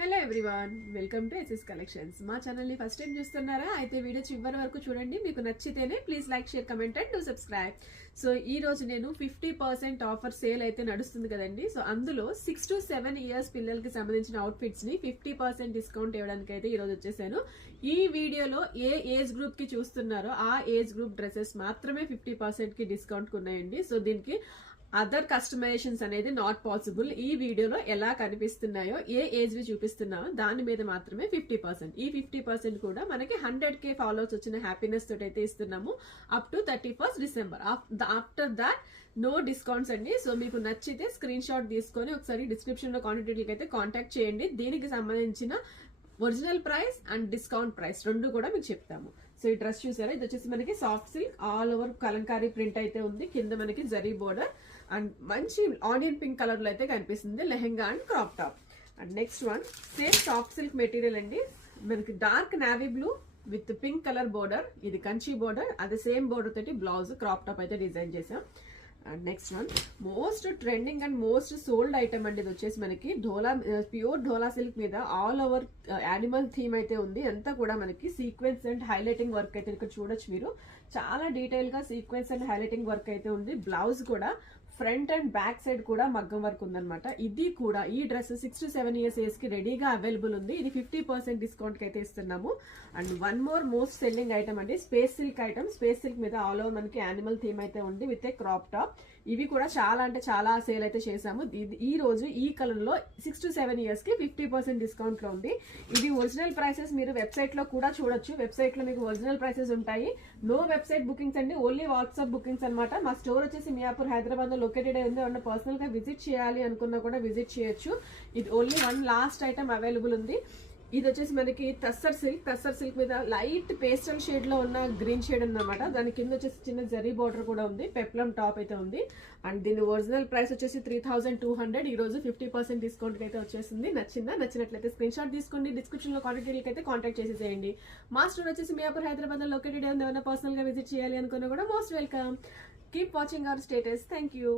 Hello everyone, welcome to SS collections. మా ఛానల్ని first time చూస్తున్నారా? అయితే వీడియో చివరి వరకు చూడండి. మీకు నచ్చితేనే please like, share, comment and do subscribe. So ఈ రోజు నేను 50% ఆఫర్ సేల్ అయితే నడుస్తుంది కదండి. సో అందులో 6 to 7 ఇయర్స్ పిల్లలకి సంబంధించిన అవుట్ఫిట్స్ ని 50% డిస్కౌంట్ ఇవ్వడానికి అయితే ఈ రోజు వచ్చేసాను. ఈ వీడియోలో ఏ ఏజ్ గ్రూప్ కి చూస్తున్నారో ఆ ఏజ్ గ్రూప్ డ్రెస్సెస్ మాత్రమే 50% కి డిస్కౌంట్ ఉన్నాయండి. సో దీనికి అదర్ కస్టమైజేషన్స్ అనేది నాట్ పాసిబుల్. ఈ వీడియోలో ఎలా కనిపిస్తున్నాయో, ఏ ఏజ్ వి చూపిస్తున్నాయో దాని మీద మాత్రమే 50%. ఈ 50% కూడా మనకి 100K ఫాలోవర్స్ వచ్చిన హ్యాపీనెస్ తోటి అయితే ఇస్తున్నాము up to 31st December. After that no discounts అండి. సో మీకు నచ్చితే స్క్రీన్ షాట్ తీసుకొని ఒకసారి డిస్క్రిప్షన్ లో కాంటాక్ట్ డీటెయిల్కి అయితే కాంటాక్ట్ చేయండి. దీనికి సంబంధించిన original price and discount price రెండు కూడా మీకు చెప్తాము. సో ఈ డ్రెస్ చూసారా, ఇది వచ్చేసి మనకి soft silk all over Kalamkari print అయితే ఉంది. కింద మనకి జరీ బోర్డర్ అండ్ మంచి ఆనియన్ పింక్ కలర్ లో అయితే కనిపిస్తుంది. Lehenga and crop top. And next one same soft silk material అండి. మనకి dark navy blue with pink colour border, ఇది కంచి బోర్డర్, అదే సేమ్ బోర్డర్ తోటి బ్లౌజ్ క్రాప్ టాప్ అయితే డిజైన్ చేసాం. And next one most trending and most sold item అండి. ఇది వచ్చేసి మనకి ఢోలా, ప్యూర్ ఢోలా సిల్క్ మీద ఆల్ ఓవర్ యానిమల్ థీమ్ అయితే ఉంది. అంతా కూడా మనకి సీక్వెన్స్ అండ్ హైలైటింగ్ వర్క్ అయితే ఇక్కడ చూడొచ్చు మీరు. చాలా డీటెయిల్ గా సీక్వెన్స్ అండ్ హైలైటింగ్ వర్క్ అయితే ఉంది. బ్లౌజ్ కూడా ఫ్రంట్ అండ్ బ్యాక్ సైడ్ కూడా మగ్గం వర్క్ ఉందన్నమాట. ఇది కూడా ఈ డ్రెస్ 6 to 7 ఇయర్స్ ఏజ్ కి రెడీగా అవైలబుల్ ఉంది. ఇది 50% డిస్కౌంట్ కి అయితే ఇస్తున్నాము. And one more most selling item అండి, space silk item. Space silk మీద ఆల్ ఓవర్ మనకి యానిమల్ థీమ్ అయితే ఉంది విత్ ఏ క్రాప్ టాప్. ఇవి కూడా చాలా అంటే చాలా సేల్ అయితే చేసాము. ఈ రోజు ఈ కలర్ లో 6 to 7 ఇయర్స్ కి 50% డిస్కౌంట్ లో ఉంది. ఇది ఒరిజినల్ ప్రైసెస్ మీరు వెబ్సైట్ లో కూడా చూడొచ్చు. వెబ్సైట్ లో మీకు ఒరిజినల్ ప్రైసెస్ ఉంటాయి. నో వెబ్సైట్ బుకింగ్స్ అండి, ఓన్లీ వాట్సాప్ బుకింగ్స్ అనమాట. మా స్టోర్ వచ్చేసి మియాపూర్, హైదరాబాద్ లో లొకేటెడ్ అయింది. ఏమన్నా పర్సనల్ గా విజిట్ చేయాలి అనుకున్నా కూడా విజిట్ చేయొచ్చు. ఇది only one last item available ఉంది. ఇది వచ్చేసి మనకి టస్సర్ సిల్క్. టస్సర్ సిల్క్ మీద లైట్ పేస్టల్ షేడ్ లో ఉన్న గ్రీన్ షేడ్ ఉందన్నమాట. దాని కింద వచ్చేసి చిన్న జరీ బార్డర్ కూడా ఉంది. పెప్లం టాప్ అయితే ఉంది. అండ్ దీని ఒరిజినల్ ప్రైస్ వచ్చేసి 3200. ఈ రోజు 50% డిస్కౌంట్ అయితే వచ్చేసింది. నచ్చినట్లయితే స్క్రీన్ షాట్ తీసుకోండి. డిస్క్రిప్షన్ లో కాంటాక్ట్ డీటెయిల్కి అయితే కాంటాక్ట్ చేసేసేయండి. మా స్టోర్ వచ్చేసి మియాపూర్, హైదరాబాద్ లో లొకేటెడ్ ఉంది. ఏమైనా పర్సనల్ గా విజిట్ చేయాలి అనుకున్నా కూడా most welcome. Keep watching our status. Thank you.